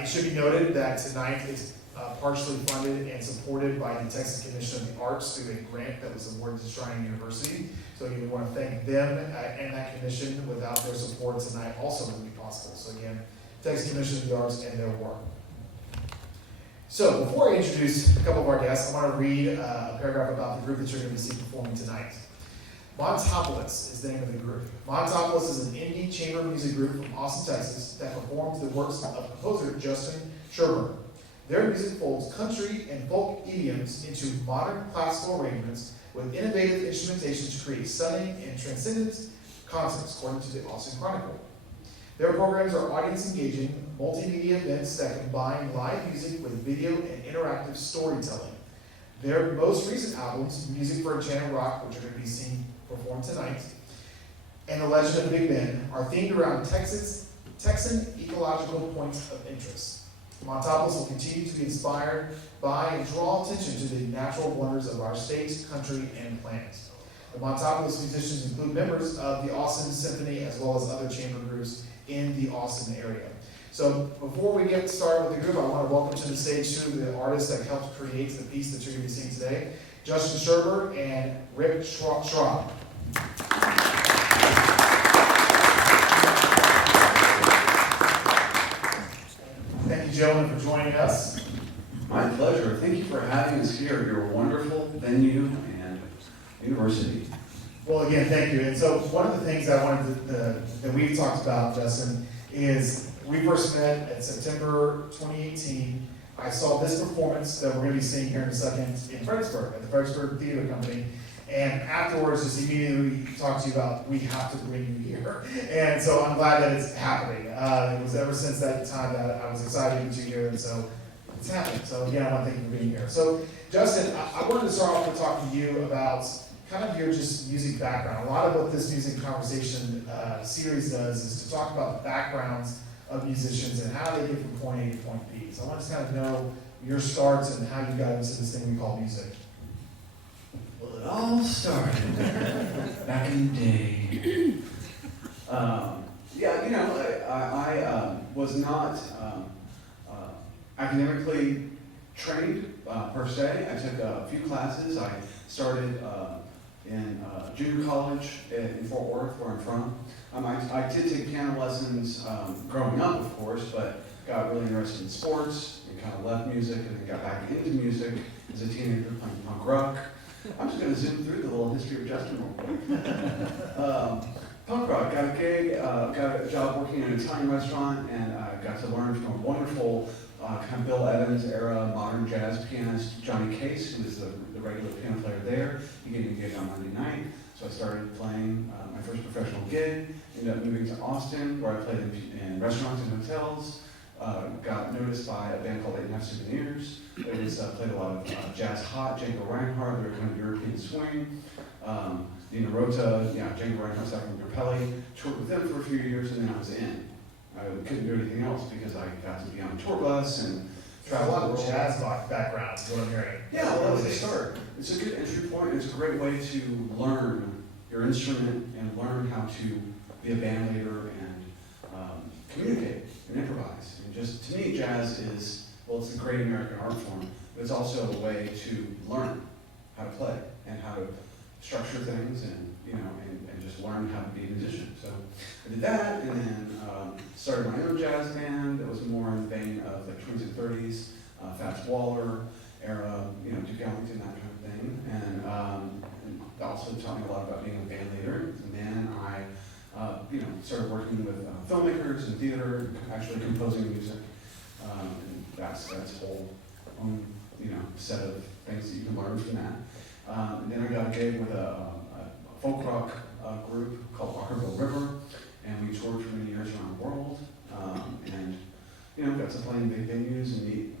It should be noted that tonight is partially funded and supported by the Texas Commission of the Arts through a grant that was awarded to Schreiner University. So we want to thank them and that commission. Without their support tonight also wouldn't be possible. So again, Texas Commission of the Arts and their work. So before I introduce a couple of our guests, I want to read a paragraph about the group that you're going to see performing tonight. Montopolis is the name of the group. Montopolis is an indie chamber music group from Austin, Texas that performs the works of composer Justin Sherburn. Their music folds country and folk idioms into modern classical arrangements with innovative instrumentation to create stunning and transcendent concerts, according to the Austin Chronicle. Their programs are audience-engaging, multimedia events that combine live music with video and interactive storytelling. Their most recent albums, Music for Enchanted Rock, which are going to be seen performed tonight, and The Legend of the Big Ben, are themed around Texan ecological points of interest. Montopolis will continue to be inspired by and draw attention to the natural wonders of our state, country, and planet. The Montopolis musicians include members of the Austin Symphony as well as other chamber groups in the Austin area. So before we get started with the group, I want to welcome to the stage two of the artists that helped create the piece that you're going to be seeing today, Justin Sherburn and Rip Shaub. Thank you, gentlemen, for joining us. My pleasure. Thank you for having us here at your wonderful venue and university. Well, again, thank you. And so one of the things I wanted that we've talked about, Justin, is we first met in September 2018. I saw this performance that we're going to be seeing here in a second in Fredericksburg at the Fredericksburg Theater Company. And afterwards, just immediately talked to you about, we have to bring you here. And so I'm glad that it's happening. It was ever since that time that I was excited to get you here, and so it's happening. So again, I want to thank you for being here. So Justin, I wanted to start off with talking to you about kind of your just music background. A lot of what this Music Conversation series does is to talk about the backgrounds of musicians and how they get from point A to point B. So I want to kind of know your starts and how you got into this thing we call music. Well, it all started back in the day. Yeah, you know, I was not academically trained per se. I took a few classes. I started in junior college in Fort Worth, where I'm from. I did take piano lessons growing up, of course, but got really interested in sports and kind of left music and then got back into music as a teenager playing punk rock. I'm just going to zoom through the little history of Justin real quick. Punk rock, got a gig, got a job working in an Italian restaurant, and got to learn from a wonderful kind of Bill Evans era modern jazz pianist, Johnny Case, who was the regular piano player there. He gave me a gig on Monday night, so I started playing my first professional gig, ended up moving to Austin, where I played in restaurants and hotels. Got noticed by a band called Eight Souvenirs. They was played a lot of jazz hot, Django Reinhardt, they were kind of European swing. Nina Rota, yeah, Django Reinhardt, Sacramento Capelli. Toured with them for a few years, and then I was in. I couldn't do anything else because I got to be on a tour bus and travel. A lot of jazz background is what I'm hearing. Yeah, well, that's a start. It's a good entry point. It's a great way to learn your instrument and learn how to be a band leader and communicate and improvise. And just, to me, jazz is, well, it's a great American art form, but it's also a way to learn how to play and how to structure things and, you know, and just learn how to be a musician. So I did that, and then started my own jazz band that was more in the vein of like 20s and 30s, Fats Waller era, you know, Duke Ellington, that kind of thing. And also taught me a lot about being a band leader. And then I, you know, started working with filmmakers and theater, actually composing music. And that's a whole own, you know, set of things that you can learn from that. And then I got a gig with a folk rock group called Arvo River, and we toured for many years around the world. And you know, got to play in big venues and meet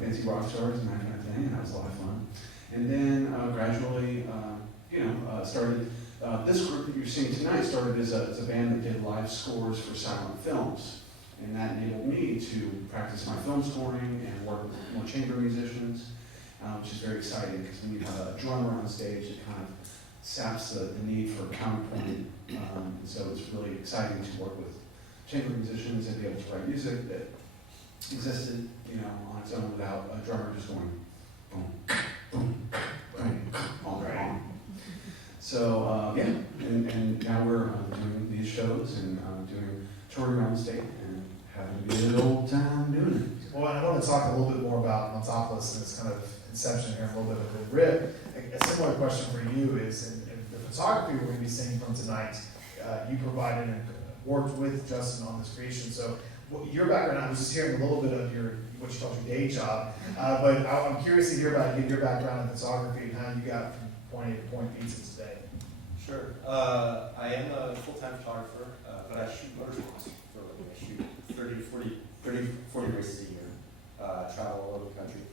fancy rock stars and that kind of thing, and that was a lot of fun. And then gradually, you know, started this group that you're seeing tonight. Started as a band that did live scores for silent films, and that enabled me to practice my film scoring and work with more chamber musicians. which is very exciting because when you have a drummer on stage, it kind of saps the need for counterpoint. So it's really exciting to work with chamber musicians and be able to write music that existed, on its own without a drummer just going boom, boom, boom, all night long. So and now we're doing these shows and doing touring around the state and having a good old time doing it. Well, I want to talk a little bit more about Montopolis and its kind of inception here, a little bit of Rip. A similar question for you is, in the photography we're going to be seeing from tonight, you provided and worked with Justin on this creation. So your background, I was just hearing a little bit of what you call your day job, but I'm curious to hear about your background in photography and how you got from point A to point B to today. Sure. I am a full-time photographer, but I shoot motorsports for a living. I shoot 40 races a year, travel all over the country.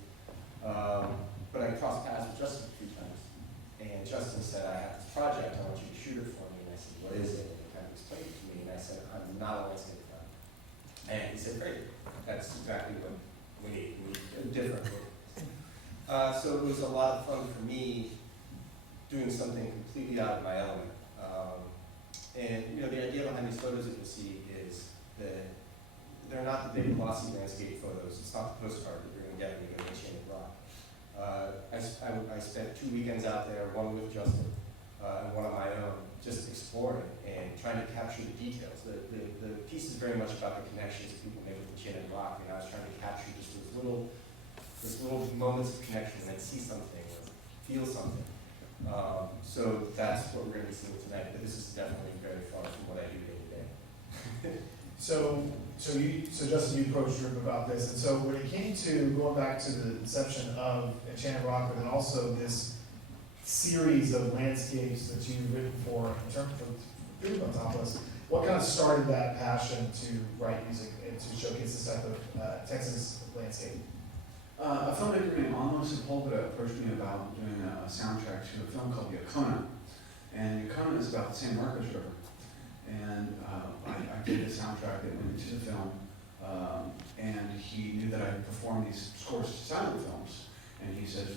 But I crossed paths with Justin a few times, and Justin said, I have this project, I want you to shoot it for me. And I said, what is it? And he kind of explained it to me, and I said, I'm not a landscape guy. And he said, great, that's exactly what we need. We need a different look. So it was a lot of fun for me doing something completely out of my element. And the idea behind these photos that you'll see is that they're not the big glossy landscape photos. It's not the postcard that you're going to get when you go to Enchanted Rock. I spent 2 weekends out there, one with Justin and one on my own, just exploring and trying to capture the details. The piece is very much about the connections people make with Enchanted Rock, and I was trying to capture just those little moments of connection and see something or feel something. So that's what we're going to be seeing tonight, but this is definitely very far from what I do day to day. So Justin, you approached Rip about this, and so when it came to going back to the inception of Enchanted Rock, but then also this series of landscapes that you've written for in terms of Montopolis, what kind of started that passion to write music and to showcase this type of Texas landscape? A filmmaker named Ennio approached me about doing a soundtrack to a film called Yacona. And Yacona is about the San Marcos River. And I did a soundtrack that went into the film. And he knew that I performed these scores to silent films. And he said,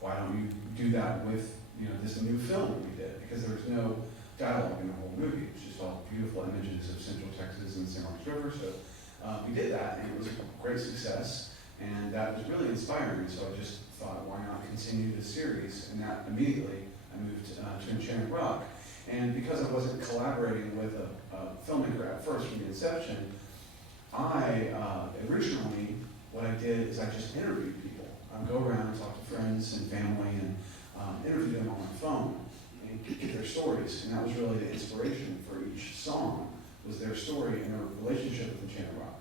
why don't you do that with this new film that we did? Because there was no dialogue in the whole movie. It was just all beautiful images of Central Texas and the San Marcos River. So we did that, and it was a great success. And that was really inspiring, so I just thought, why not continue the series? And that immediately, I moved to Enchanted Rock. And because I wasn't collaborating with a filmmaker at first from the inception, originally, what I did is I just interviewed people. I'd go around and talk to friends and family and interview them on my phone and get their stories. And that was really the inspiration for each song, was their story and their relationship with Enchanted Rock.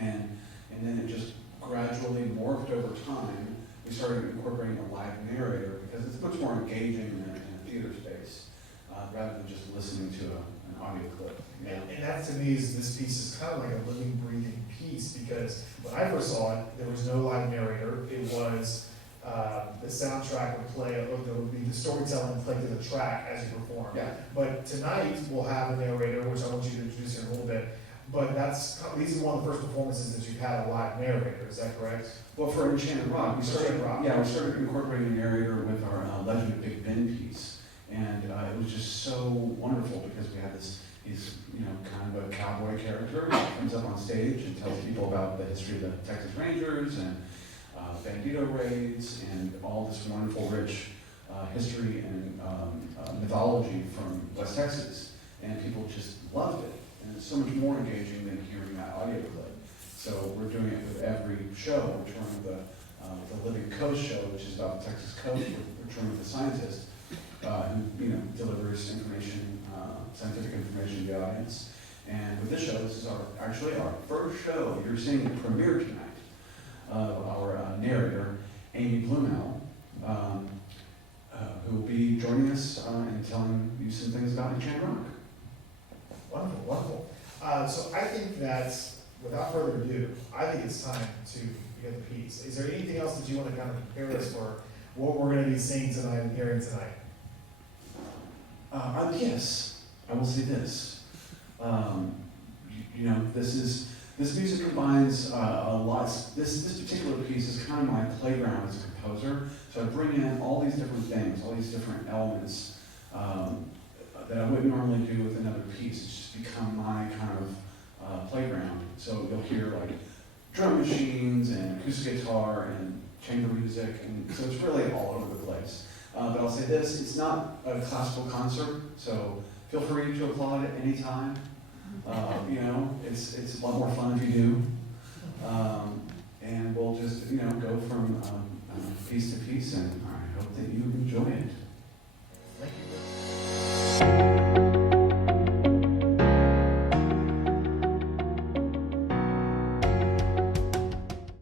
And then it just gradually morphed over time. We started incorporating a live narrator because it's much more engaging in a theater space rather than just listening to an audio clip. And that to me this piece is kind of like a living, breathing piece, because when I first saw it, there was no live narrator. It was the soundtrack would play, there would be the storytelling played to the track as you perform. Yeah. But tonight we'll have a narrator, which I want you to introduce in a little bit. But these are one of the first performances that you've had a live narrator, is that correct? Well, for Enchanted Rock, we started incorporating a narrator with our Legend of Big Ben piece. And it was just so wonderful because we had he's kind of a cowboy character who comes up on stage and tells people about the history of the Texas Rangers and bandito raids and all this wonderful, rich history and mythology from West Texas. And people just loved it. And it's so much more engaging than hearing that audio clip. So we're doing it with every show. We're touring the Living Coast show, which is about the Texas coast. We're touring with a scientist who delivers information, scientific information to the audience. And with this show, this is actually our first show. You're seeing the premiere tonight of our narrator, Amy Blumell, who will be joining us and telling you some things about Enchanted Rock. Wonderful, wonderful. So I think that, without further ado, I think it's time to get the piece. Is there anything else that you want to kind of prepare us for what we're going to be seeing tonight and hearing tonight? Yes, I will say this. This is This music combines a lot. This particular piece is kind of my playground as a composer. So I bring in all these different things, all these different elements that I wouldn't normally do with another piece. It's just become my kind of playground. So you'll hear like drum machines and acoustic guitar and chamber music, and so it's really all over the place. But I'll say this, it's not a classical concert, so feel free to applaud at any time. You know, it's a lot more fun if you do. And we'll just, you know, go from piece to piece, and I hope that